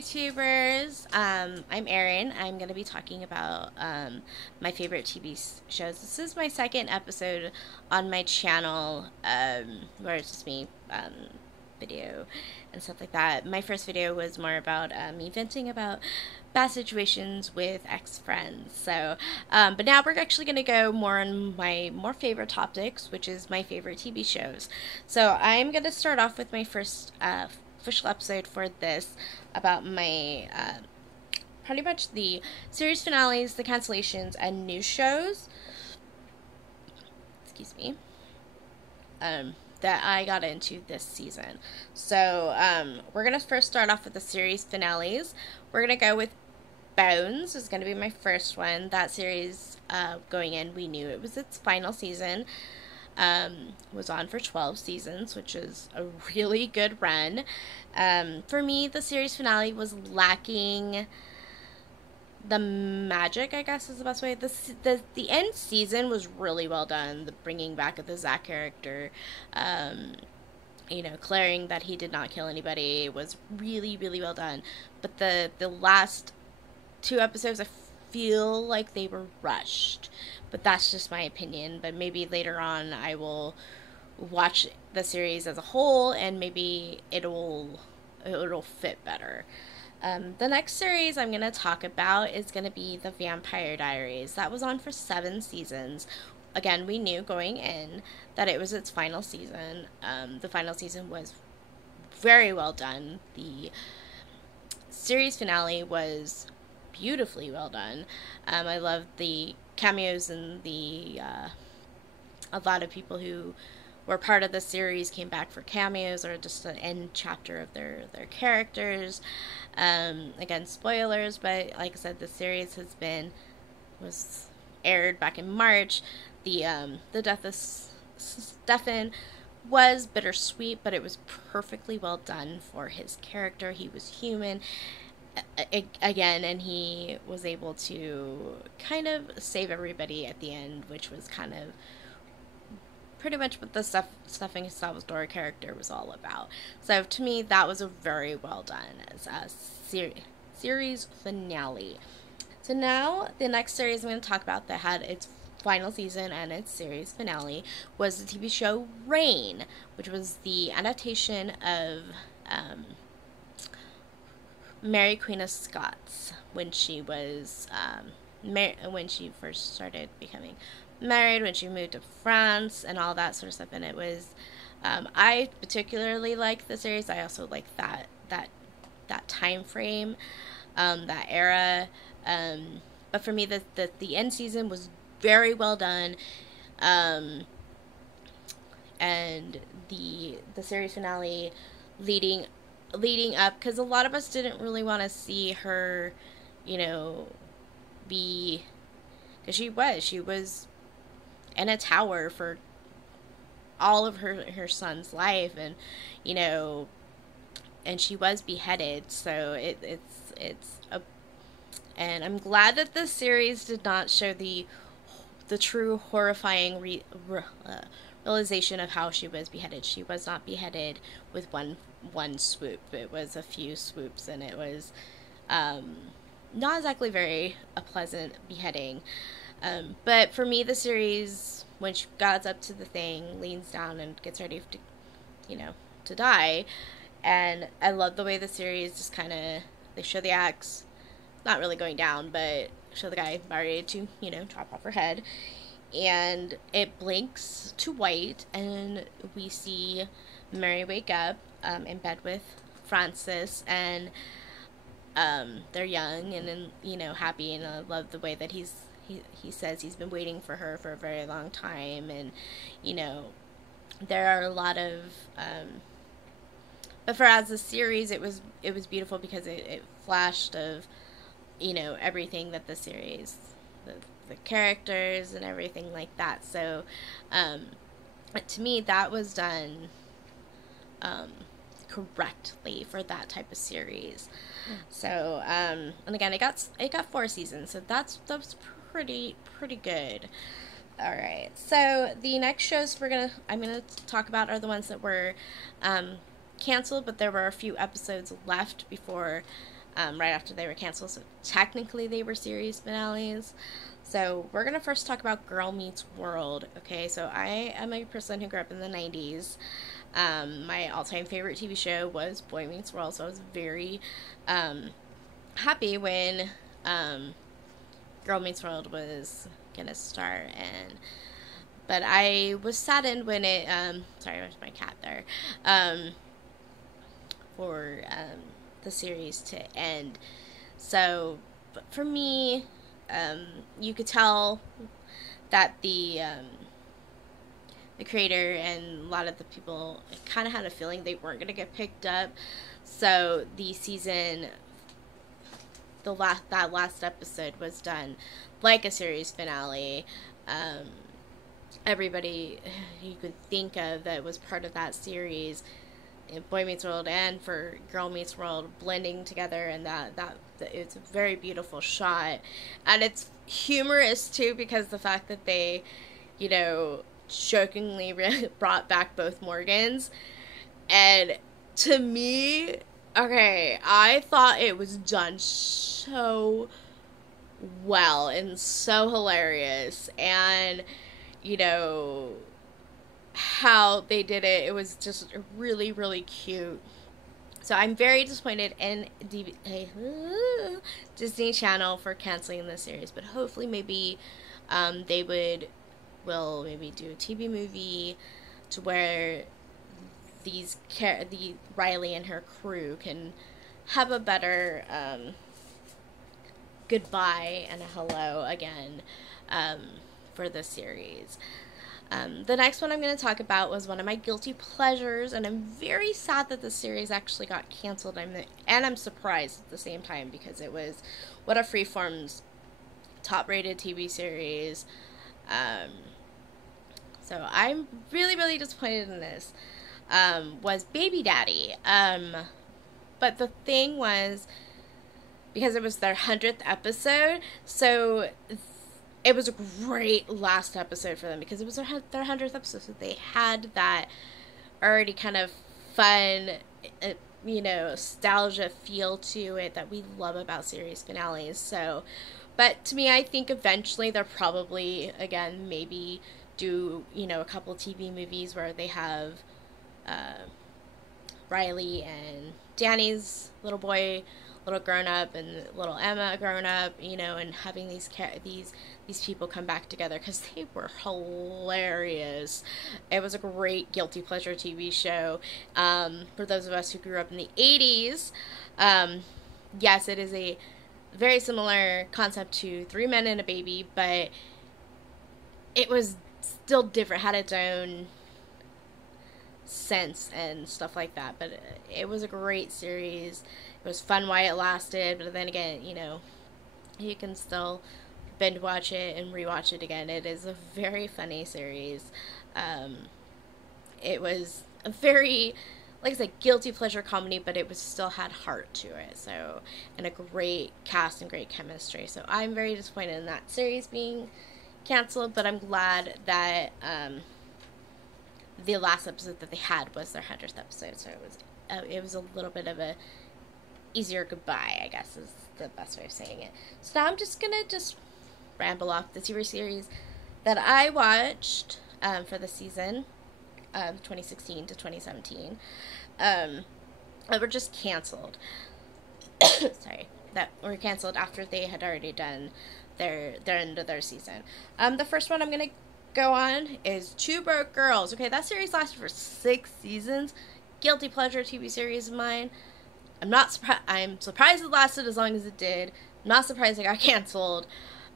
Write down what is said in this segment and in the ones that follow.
YouTubers. I'm Erin. I'm going to be talking about my favorite TV shows. This is my second episode on my channel where it's just me video and stuff like that. My first video was more about me venting about bad situations with ex-friends. So, but now we're actually going to go more on my more favorite topics, which is my favorite TV shows. So I'm going to start off with my first official episode for this about my pretty much the series finales, the cancellations, and new shows. Excuse me. That I got into this season. So we're gonna first start off with the series finales. We're gonna go with Bones. Is gonna be my first one. That series going in, we knew it was its final season. Was on for 12 seasons, which is a really good run. For me, the series finale was lacking the magic, I guess is the best way. The end season was really well done. The bringing back of the Zach character, declaring that he did not kill anybody was really, really well done. But the last two episodes, I feel like they were rushed. But that's just my opinion. But maybe later on I will watch the series as a whole and maybe it'll fit better. The next series I'm going to talk about is going to be The Vampire Diaries. That was on for 7 seasons. Again, we knew going in that it was its final season. The final season was very well done. The series finale was beautifully well done. I loved the cameos and a lot of people who were part of the series came back for cameos or just an end chapter of their characters. Again, spoilers, but like I said, the series was aired back in March. The death of Stefan was bittersweet, but it was perfectly well done for his character. He was human again, and he was able to kind of save everybody at the end, which was kind of pretty much what the Stefan Salvatore character was all about. So to me, that was a very well done as a series finale. So now the next series I'm going to talk about that had its final season and its series finale was the TV show Reign, which was the adaptation of Mary Queen of Scots when she was when she first started becoming married, when she moved to France and all that sort of stuff. And it was I particularly like the series. I also like that time frame, that era, but for me the end season was very well done, and the series finale leading up, because a lot of us didn't really want to see her be, because she was in a tower for all of her son's life, and and she was beheaded. So and I'm glad that this series did not show the true horrifying realization of how she was beheaded. She was not beheaded with one swoop. It was a few swoops, and it was not exactly a pleasant beheading. But for me, the series, when she got up to the thing, leans down and gets ready to die. And I love the way the series just kind of, they show the axe, not really going down, but show the guy ready to, chop off her head. And it blinks to white, and we see Mary wake up in bed with Francis, and they're young and then, happy, and I love the way that he says he's been waiting for her for a very long time, and there are a lot of but for as a series it was beautiful because it flashed of everything that the series, the characters and everything like that. So to me that was done correctly for that type of series. So and again, it got 4 seasons, so that was pretty good. All right, so the next shows I'm gonna talk about are the ones that were canceled, but there were a few episodes left before right after they were canceled. So technically they were series finales. So we're going to first talk about Girl Meets World. Okay, so I am a person who grew up in the 90s. My all-time favorite TV show was Boy Meets World, so I was very happy when Girl Meets World was going to start. But I was saddened when it, sorry, there's my cat there, for the series to end. So, but for me, you could tell that the creator and a lot of the people kind of had a feeling they weren't going to get picked up. So the season, that last episode was done like a series finale. Everybody you could think of that was part of that series, Boy Meets World and for Girl Meets World, blending together, and that it's a very beautiful shot, and it's humorous too because the fact that they, jokingly brought back both Morgans, and to me, okay, I thought it was done so well and so hilarious, and how they did it. It was just really, really cute. So I'm very disappointed in Disney Channel for canceling this series, but hopefully maybe they will maybe do a TV movie to where the Riley and her crew can have a better goodbye and a hello again for this series. The next one I'm going to talk about was one of my guilty pleasures, and I'm very sad that the series actually got canceled, and I'm surprised at the same time because it was one of Freeform's top-rated TV series. So I'm really, really disappointed in this. Was Baby Daddy. But the thing was, because it was their 100th episode, so it was a great last episode for them because it was their 100th episode, so they had that already kind of fun, nostalgia feel to it that we love about series finales. So, but to me, I think eventually they'll probably, again, maybe do, a couple TV movies where they have Riley and Danny's little boy, little grown up, and little Emma grown up, and having these people come back together because they were hilarious. It was a great guilty pleasure TV show. For those of us who grew up in the 80s, yes, it is a very similar concept to Three Men and a Baby, but it was still different, had its own sense and stuff like that. But it was a great series. It was fun while it lasted, but then again, you can still binge watch it and rewatch it again. It is a very funny series. It was a very, like I said, guilty pleasure comedy, but it was still had heart to it. So, and a great cast and great chemistry. So I'm very disappointed in that series being canceled, but I'm glad that the last episode that they had was their 100th episode. So it was a little bit of a easier goodbye, I guess is the best way of saying it. So now I'm just gonna ramble off the TV series that I watched for the season of 2016 to 2017 that were just canceled. Sorry, that were canceled after they had already done their end of their season. The first one I'm gonna go on is Two Broke Girls. Okay, that series lasted for 6 seasons. Guilty pleasure TV series of mine. I'm surprised it lasted as long as it did. I'm not surprised it got canceled.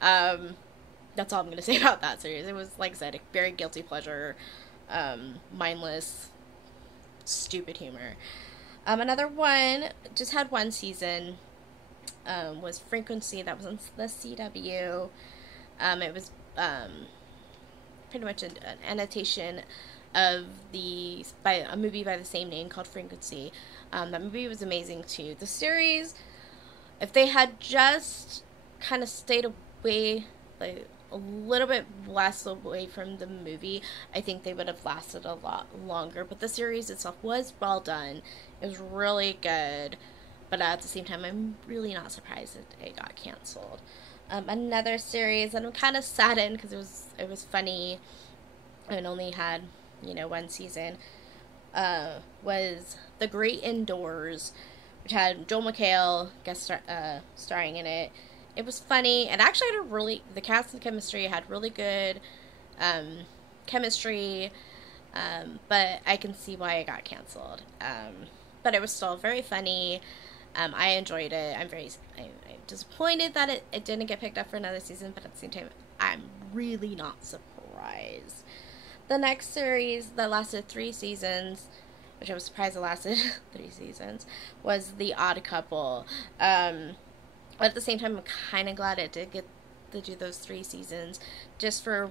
That's all I'm going to say about that series. It was, like I said, a very guilty pleasure, mindless, stupid humor. Another one, just had one season, was Frequency. That was on the CW. It was pretty much an annotation of a movie by the same name called Frequency. That movie was amazing too. The series, if they had just kind of stayed away, like a little bit less away from the movie, I think they would have lasted a lot longer. But the series itself was well done. It was really good. but at the same time, I'm really not surprised that it got canceled. Another series that I'm kind of saddened because it was funny and only had one season, was The Great Indoors, which had Joel McHale starring in it. It was funny and actually the cast and chemistry had really good chemistry, but I can see why it got canceled. But it was still very funny. I enjoyed it. I'm disappointed that it didn't get picked up for another season, but at the same time, I'm really not surprised. The next series that lasted 3 seasons, which I was surprised it lasted 3 seasons, was The Odd Couple. But at the same time, I'm kind of glad it did get to do those 3 seasons, just for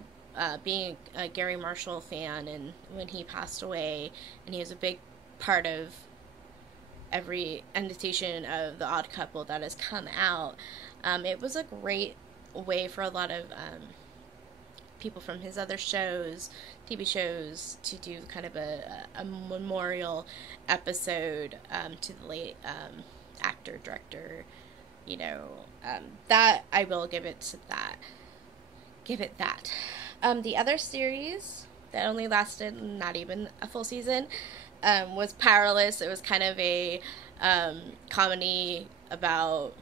being a Gary Marshall fan, and when he passed away, and he was a big part of every adaptation of The Odd Couple that has come out. It was a great way for a lot of people from his other shows, TV shows, to do kind of a memorial episode to the late actor, director. That I will give it to that. Give it that. The other series that only lasted not even a full season was Powerless. It was kind of a comedy about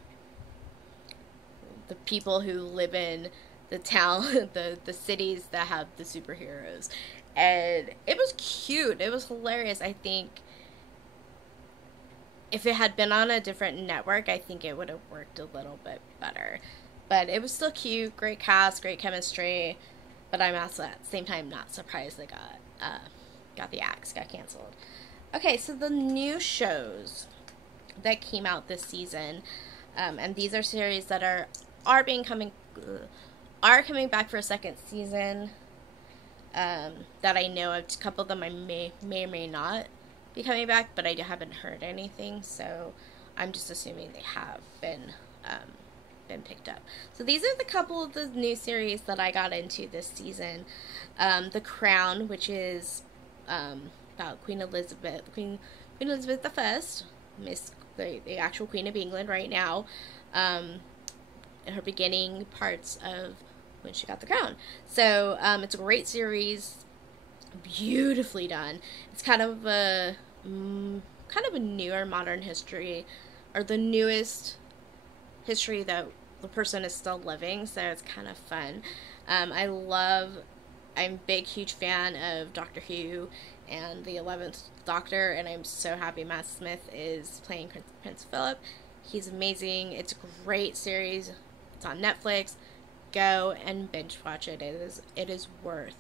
the people who live in the town, the cities that have the superheroes. And it was cute. It was hilarious. I think if it had been on a different network, I think it would have worked a little bit better. But it was still cute, great cast, great chemistry. But I'm also at the same time not surprised it got canceled. Okay, so the new shows that came out this season, and these are series that are coming back for a second season. That I know of. A couple of them I may or may not be coming back, but I haven't heard anything, so I'm just assuming they have been picked up. So these are the couple of the new series that I got into this season. The Crown, which is about Queen Elizabeth I, the actual Queen of England right now, her beginning parts of when she got the crown. So it's a great series, beautifully done. It's kind of a newer modern history, or the newest history that the person is still living, so it's kind of fun. I'm a big, huge fan of Doctor Who and the 11th Doctor, and I'm so happy Matt Smith is playing Prince Philip. He's amazing. It's a great series. It's on Netflix. Go and binge watch it. It is worth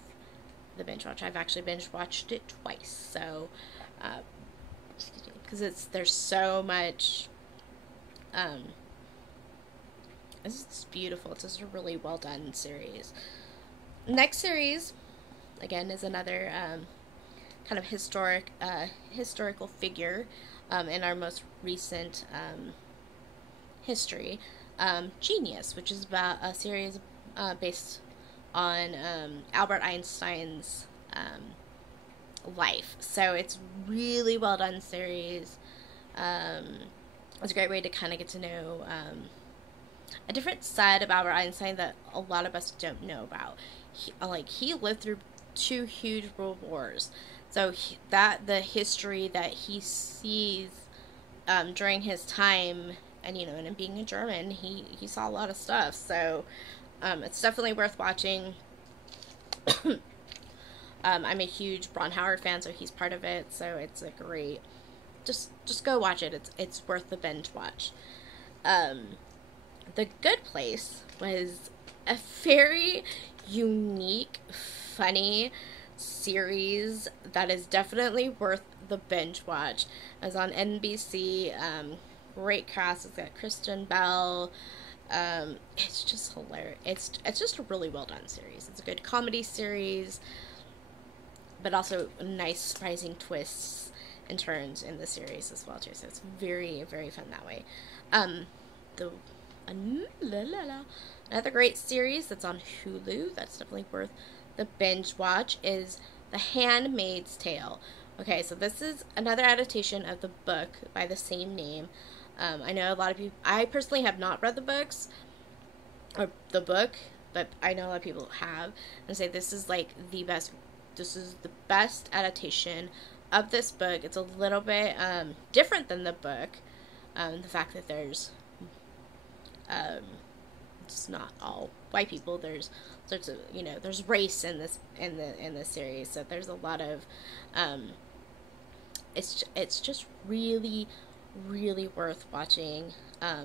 the binge watch. I've actually binge watched it twice, so because there's so much. It's beautiful. It's just a really well done series. Next series, again, is another kind of historical figure in our most recent history. Genius, which is about a series based on Albert Einstein's life. So it's really well done series. It's a great way to kind of get to know a different side of Albert Einstein that a lot of us don't know about. He lived through 2 huge world wars, so the history that he sees during his time, and and him being a German, he saw a lot of stuff. So it's definitely worth watching. I'm a huge Ron Howard fan, so he's part of it. So it's a great. Just go watch it. It's worth the binge watch. The Good Place was a very unique, funny series that is definitely worth the binge watch. It was on NBC. Great cast. It's got Kristen Bell. It's just hilarious. It's just a really well done series. It's a good comedy series, but also nice surprising twists and turns in the series as well too. So it's very, very fun that way. Another great series that's on Hulu that's definitely worth the binge watch is The Handmaid's Tale. Okay, so this is another adaptation of the book by the same name. I know a lot of people, I personally have not read the books, or the book, but I know a lot of people have, and say this is like this is the best adaptation of this book. It's a little bit different than the book. The fact that there's it's not all white people. There's sorts of, there's race in this series. So there's a lot of it's just really, really worth watching,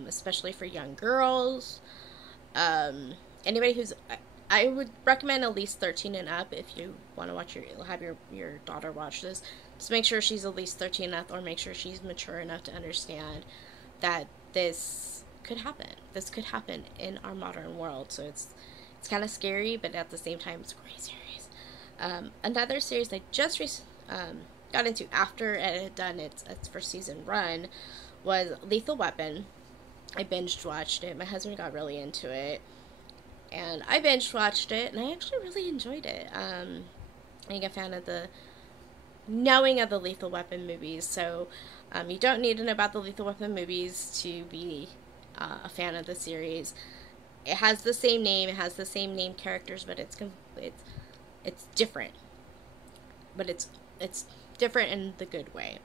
especially for young girls. Anybody who's, I would recommend at least 13 and up if you want to have your daughter watch this. Just make sure she's at least 13 and up, or make sure she's mature enough to understand that this could happen. This could happen in our modern world. So it's kind of scary, but at the same time, it's a great series. Another series I just got into after it had done its first season run was Lethal Weapon. I binge watched it. My husband got really into it, and I binge watched it, and I actually really enjoyed it. I'm a fan of the Lethal Weapon movies, so you don't need to know about the Lethal Weapon movies to be a fan of the series. It has the same name, it has the same name characters, but it's different. But it's different in the good way.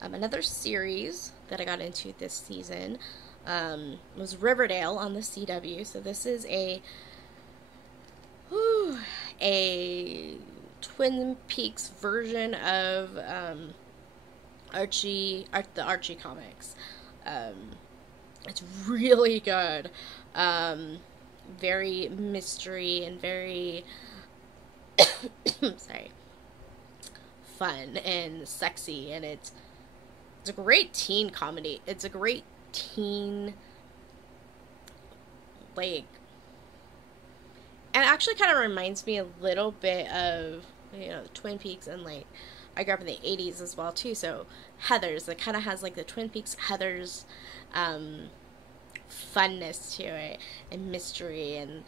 Another series that I got into this season was Riverdale on the CW. So this is a Twin Peaks version of the Archie comics. It's really good. Very mystery and very sorry, fun and sexy, and it's a great teen comedy. It's a great teen, like, and it actually kind of reminds me a little bit of, Twin Peaks, and like I grew up in the 80s as well too, so Heathers, it kind of has like the Twin Peaks Heathers funness to it, and mystery, and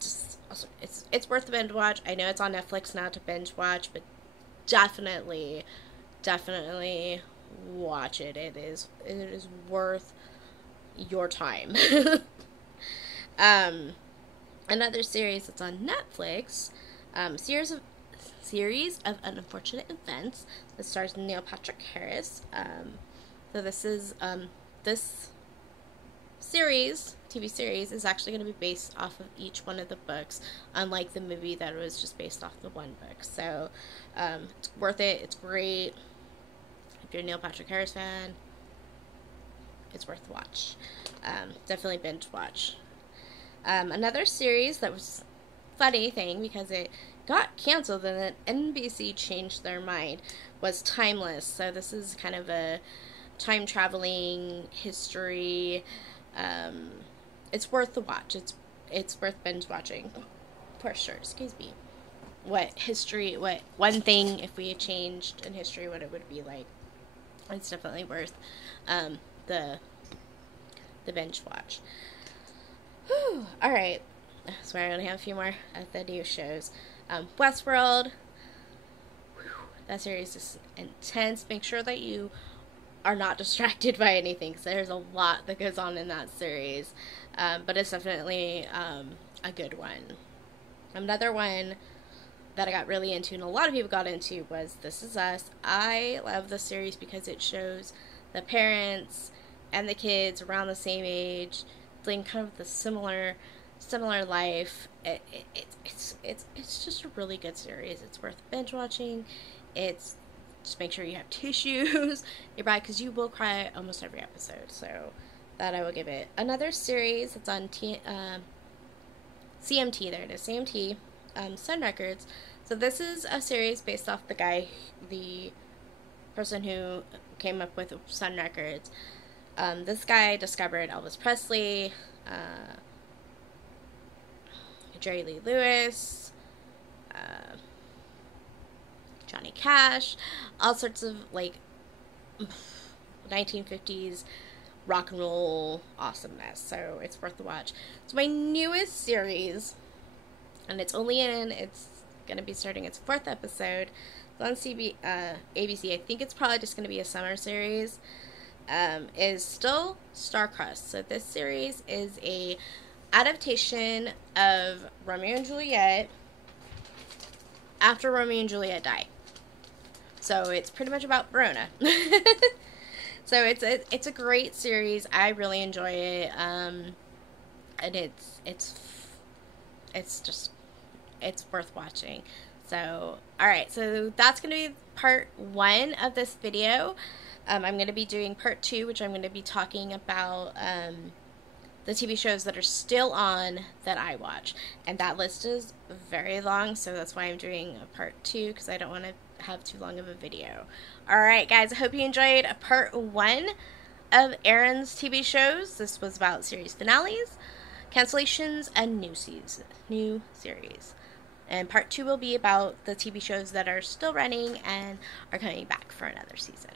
just also, it's worth the binge watch. I know it's on Netflix now to binge watch, but definitely watch it. It is worth your time. Another series that's on Netflix, series of unfortunate events that stars Neil Patrick Harris. So this is this TV series is actually going to be based off of each one of the books, unlike the movie that was just based off the one book. So it's worth it. It's great. If you're a Neil Patrick Harris fan, it's worth the watch. Definitely binge watch. Another series that was funny thing, because it got canceled and then NBC changed their mind, was Timeless. So this is kind of a time traveling history. It's worth the watch. It's worth binge watching for sure. Excuse me. What one thing, if we had changed in history, what it would be like. It's definitely worth the binge watch. Whew. All right. Sorry, I only have a few more of the new shows. Westworld. Whew. That series is intense. Make sure that you are not distracted by anything, because there's a lot that goes on in that series. But it's definitely a good one. Another one that I got really into, and a lot of people got into, was This Is Us. I love this series because it shows the parents and the kids around the same age living kind of the similar life. It's just a really good series. It's worth binge watching. It's just make sure you have tissues nearby, because you will cry almost every episode. So that I will give it. Another series that's on CMT. There it is, CMT. Sun Records. So this is a series based off the person who came up with Sun Records. This guy discovered Elvis Presley, Jerry Lee Lewis, Johnny Cash, all sorts of like 1950s rock and roll awesomeness. So it's worth the watch. It's my newest series, and it's going to be starting its 4th episode. It's on ABC. I think it's probably just going to be a summer series. is still Star-Crossed. So this series is a adaptation of Romeo and Juliet after Romeo and Juliet die. So it's pretty much about Verona. So it's a great series. I really enjoy it. And it's worth watching. So, alright, so that's going to be part 1 of this video. I'm going to be doing part 2, which I'm going to be talking about the TV shows that are still on that I watch. And that list is very long, so that's why I'm doing a part 2, because I don't want to have too long of a video. Alright guys, I hope you enjoyed part 1 of Erin's TV shows. This was about series finales, cancellations, and new series. And part 2 will be about the TV shows that are still running and are coming back for another season.